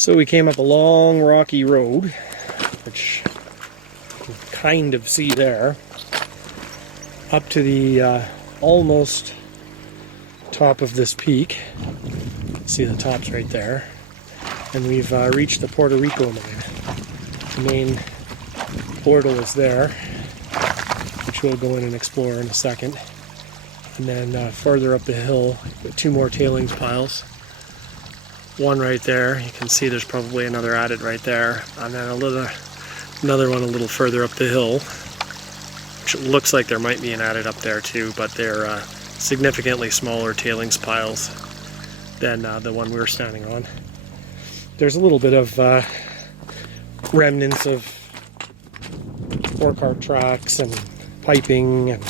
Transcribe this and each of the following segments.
So we came up a long rocky road, which you can kind of see there, up to the almost top of this peak. See the top's right there. And we've reached the Porto Rico Mine. The main portal is there, which we'll go in and explore in a second. And then further up the hill, two more tailings piles. One right there, you can see there's probably another added right there, and then another one a little further up the hill, which looks like there might be an added up there too, but they're significantly smaller tailings piles than the one we were standing on. There's a little bit of remnants of ore cart tracks and piping and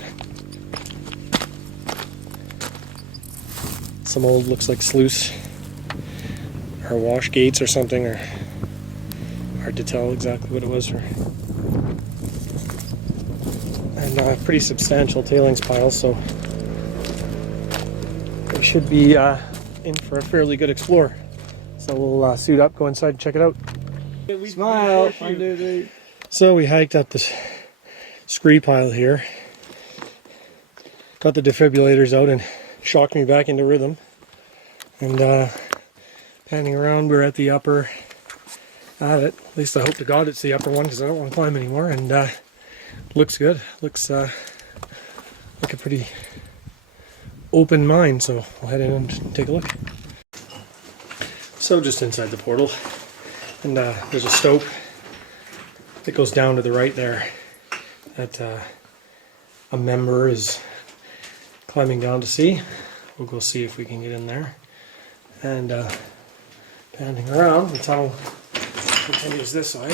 some old, looks like sluice or wash gates or something, or hard to tell exactly what it was for. And pretty substantial tailings piles, so we should be in for a fairly good explore. So we'll suit up, go inside and check it out. Smile! So we hiked up this scree pile here, got the defibrillators out and shocked me back into rhythm, and panning around, we're at the upper at least I hope to God it's the upper one, because I don't want to climb anymore. And looks good, looks like a pretty open mine, so we'll head in and take a look. So just inside the portal, and there's a stope that goes down to the right there that a member is climbing down to see. We'll go see if we can get in there. And panning around, the tunnel continues this way.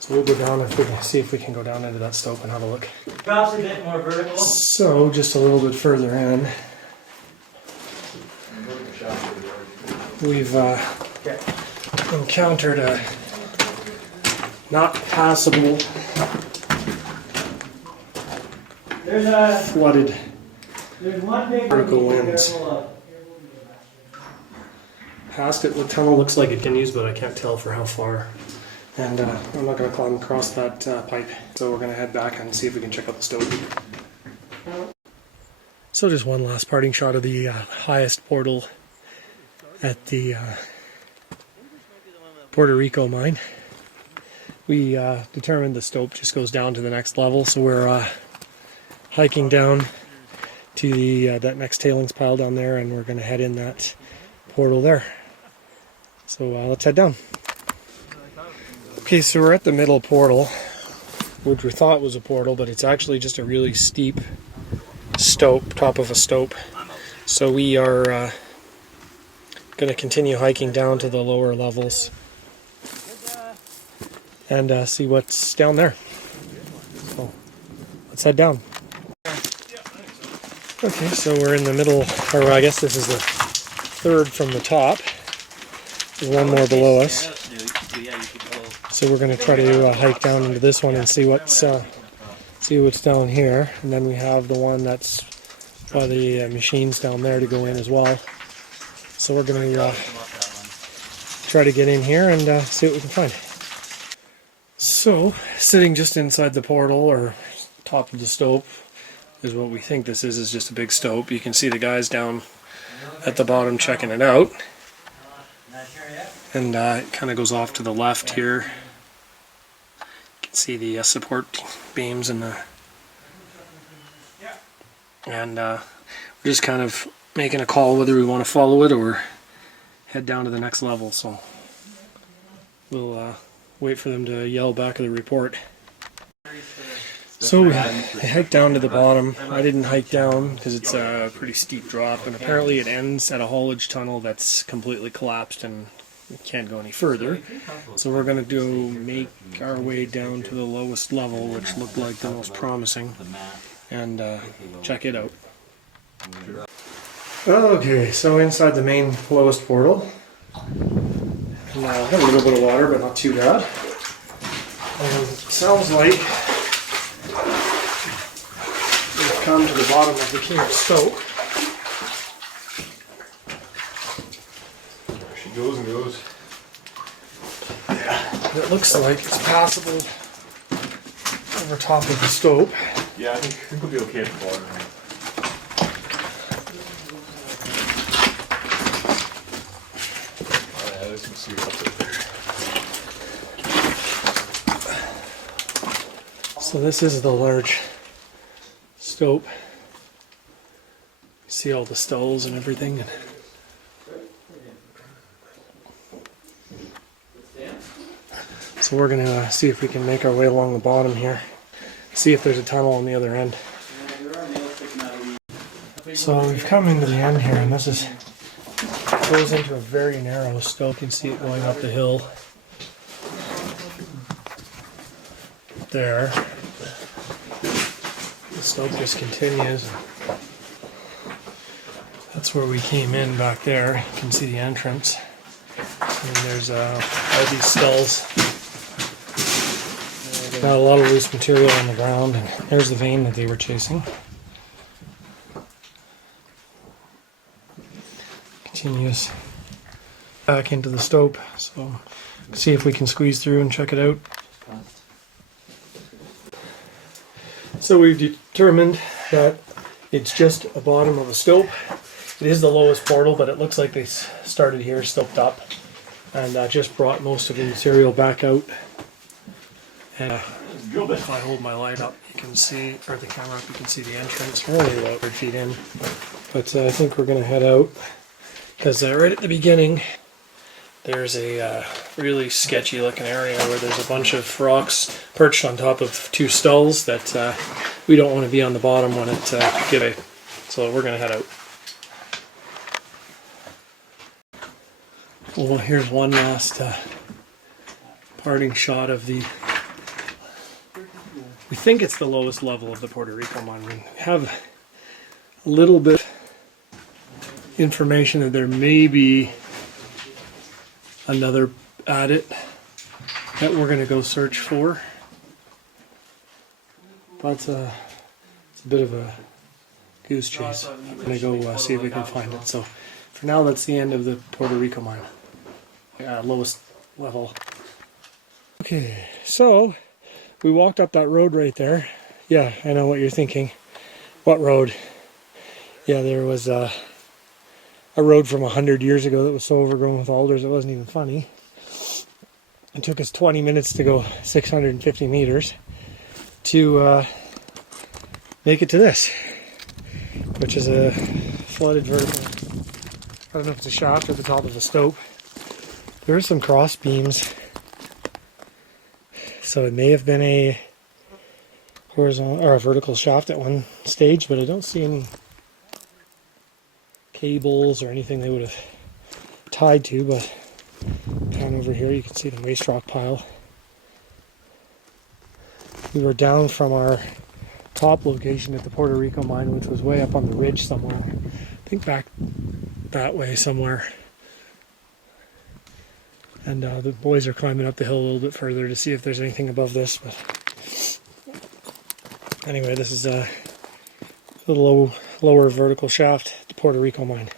So we'll go down and see if we can go down into that stope and have a look. Perhaps a bit more vertical. So just a little bit further in, we've encountered a not passable, flooded vertical winds. Past it, the tunnel looks like it continues, but I can't tell for how far. And I'm not going to climb across that pipe, so we're going to head back and see if we can check out the stope. So just one last parting shot of the highest portal at the Porto Rico Mine. We determined the stope just goes down to the next level, so we're hiking down to the that next tailings pile down there, and we're going to head in that portal there. So let's head down. Okay, so we're at the middle portal, which we thought was a portal, but it's actually just a really steep stope, top of a stope. So we are going to continue hiking down to the lower levels and see what's down there. So let's head down. Okay, so we're in the middle, or I guess this is the third from the top. There's one more below us. So we're going to try to hike down into this one and see what's down here. And then we have the one that's by the machines down there to go in as well. So we're going to try to get in here and see what we can find. So sitting just inside the portal, or top of the stope, is what we think this is just a big stope. You can see the guys down at the bottom checking it out. And it kind of goes off to the left here. You can see the support beams and we're just kind of making a call whether we want to follow it or head down to the next level. So we'll wait for them to yell back of the report. So we hiked down to the bottom. I didn't hike down because it's a pretty steep drop, and apparently it ends at a haulage tunnel that's completely collapsed and we can't go any further. So we're going to make our way down to the lowest level, which looked like the most promising, and check it out. Okay, so inside the main lowest portal. Got a little bit of water, but not too bad. Sounds like we've come to the bottom of the King of Stoke. She goes and goes. It looks like it's passable over top of the stope. Yeah, I think we'll be okay at the bottom. Oh yeah, let's see what's up there. So this is the large stope. You see all the stalls and everything. So we're going to see if we can make our way along the bottom here. See if there's a tunnel on the other end. So we've come into the end here, and this is goes into a very narrow stope. You can see it going up the hill there. The slope just continues. That's where we came in back there. You can see the entrance. And there's all these skulls. Got a lot of loose material on the ground, and there's the vein that they were chasing. Continues back into the stope, so see if we can squeeze through and check it out. So we've determined that it's just a bottom of a stope. It is the lowest portal, but it looks like they started here, stoped up, and just brought most of the material back out. And if I hold my light up, you can see, or the camera up, you can see the entrance. We're only about 100 feet in, but I think we're going to head out, because right at the beginning, there's a really sketchy looking area where there's a bunch of rocks perched on top of two stalls that we don't want to be on the bottom when it gets away. So we're going to head out. Well, here's one last parting shot of the... We think it's the lowest level of the Porto Rico mine. We have a little bit of information that there may be another adit that we're going to go search for. But it's a bit of a goose chase. I'm going to go see if we can find it. So for now, that's the end of the Porto Rico mine. Lowest level. Okay, so we walked up that road right there. Yeah, I know what you're thinking. What road? Yeah, there was a road from 100 years ago that was so overgrown with alders it wasn't even funny. It took us 20 minutes to go 650 meters to make it to this, which is a flooded vertical. I don't know if it's a shaft at the top of a stope. There are some cross beams, so it may have been a horizontal or a vertical shaft at one stage, but I don't see any cables or anything they would have tied to. But down over here you can see the waste rock pile. We were down from our top location at the Porto Rico mine, which was way up on the ridge somewhere. I think back that way somewhere. And the boys are climbing up the hill a little bit further to see if there's anything above this. But anyway, this is a lower vertical shaft at the Porto Rico mine.